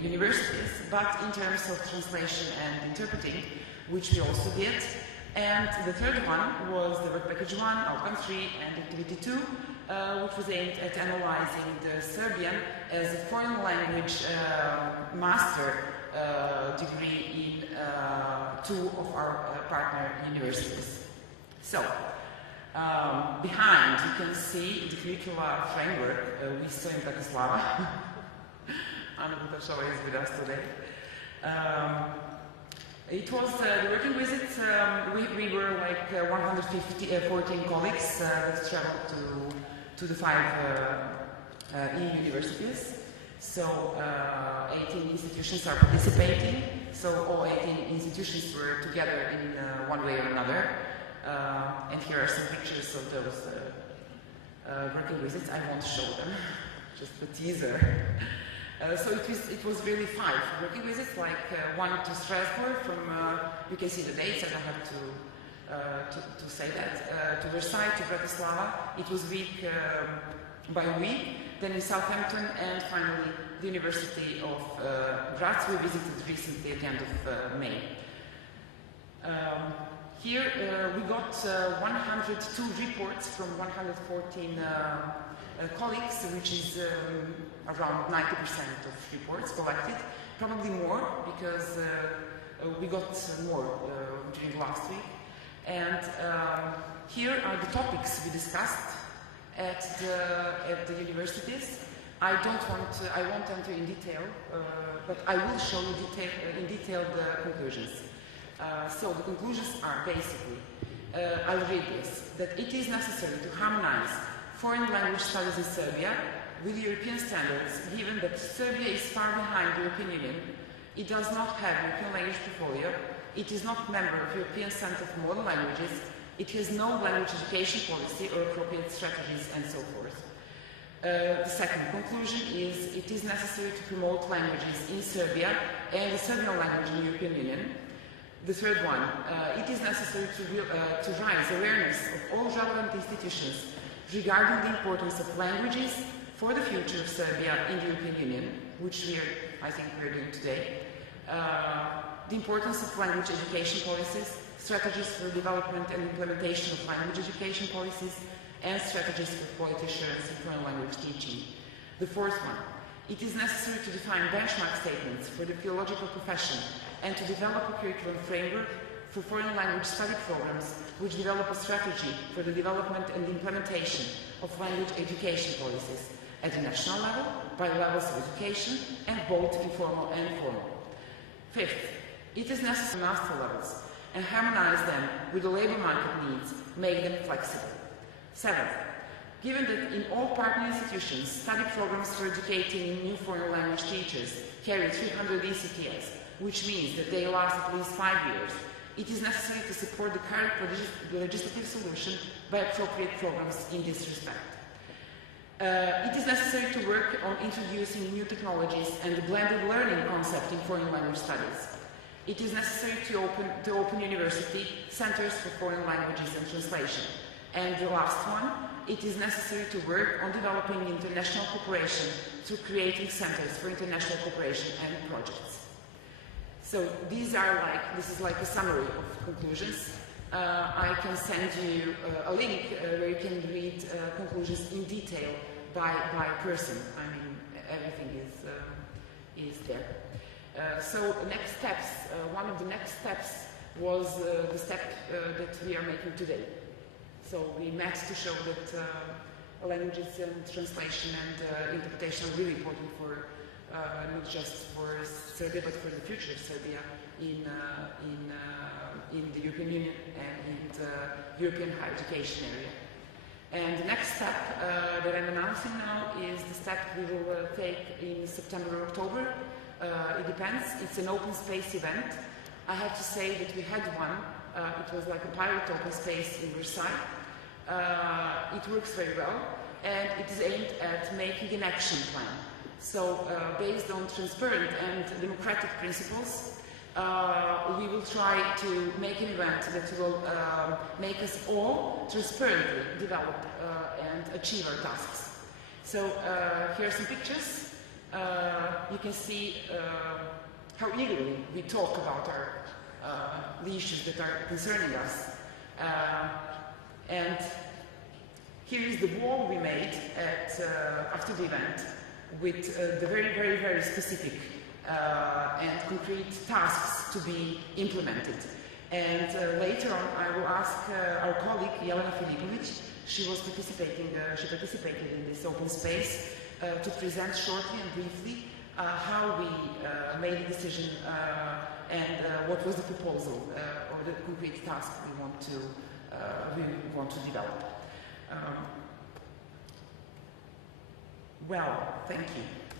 universities, but in terms of translation and interpreting, which we also did. And the third one was the work package 1, outcome 3, and activity 2, which was aimed at analyzing the Serbian as a foreign language master degree in 2 of our partner universities. So, behind you can see the curricular framework we saw in Bratislava. Anna Butashova is with us today. It was the working visit. We were like 114 colleagues that traveled to the 5 EU universities. So 18 institutions are participating. So all 18 institutions were together in one way or another. And here are some pictures of those working visits. I won't show them, just the teaser. So it was really 5 working visits, like 1 to Strasbourg from, you can see the dates, I don't have to say that, to Versailles, to Bratislava. It was week by week, then in Southampton, and finally the University of Graz we visited recently at the end of May. Here we got 102 reports from 114 colleagues, which is around 90% of reports collected, probably more because we got more during last week. And here are the topics we discussed at the universities. I won't enter in detail, but I will show you in detail the conclusions. So the conclusions are basically, I'll read this, that it is necessary to harmonize foreign language studies in Serbia with European standards, given that Serbia is far behind the European Union. It does not have a European language portfolio. It is not a member of European Centre for Modern Languages. It has no language education policy or appropriate strategies, and so forth. The second conclusion is it is necessary to promote languages in Serbia and the Serbian language in the European Union. The third one, it is necessary to raise awareness of all relevant institutions regarding the importance of languages for the future of Serbia in the European Union, which I think we are doing today. The importance of language education policies, strategies for development and implementation of language education policies, and strategies for quality assurance in foreign language teaching. The fourth one, it is necessary to define benchmark statements for the philological profession and to develop a curriculum framework for foreign language study programs which develop a strategy for the development and implementation of language education policies at the national level, by levels of education, and both informal and formal. Fifth, it is necessary to master levels and harmonize them with the labor market needs, make them flexible. Seventh, given that in all partner institutions, study programs for educating new foreign language teachers carry 300 ECTS, which means that they last at least 5 years, it is necessary to support the current legislative solution by appropriate programs in this respect. It is necessary to work on introducing new technologies and the blended learning concept in foreign language studies. It is necessary to open university centers for foreign languages and translation. And the last one, it is necessary to work on developing international cooperation through creating centers for international cooperation and projects. So this is like a summary of conclusions. I can send you a link where you can read conclusions in detail by person. I mean, everything is there. So next steps, one of the next steps was the step that we are making today. So we met to show that languages and translation and interpretation are really important for not just for Serbia, but for the future of Serbia in the European Union and in the European higher education area. And the next step that I'm announcing now is the step we will take in September or October. It depends. It's an open space event. I have to say that we had one. It was like a pilot open space in Versailles. It works very well, and it is aimed at making an action plan. So, based on transparent and democratic principles, we will try to make an event that will make us all transparently develop and achieve our tasks. So, here are some pictures. you can see how eagerly we talk about the issues that are concerning us. And here is the wall we made after the event with the very, very, very specific and concrete tasks to be implemented. And later on, I will ask our colleague, Jelena Filipovic, she participated in this open space, to present shortly and briefly how we made a decision and what was the proposal or the concrete task we want to develop. Well, thank you.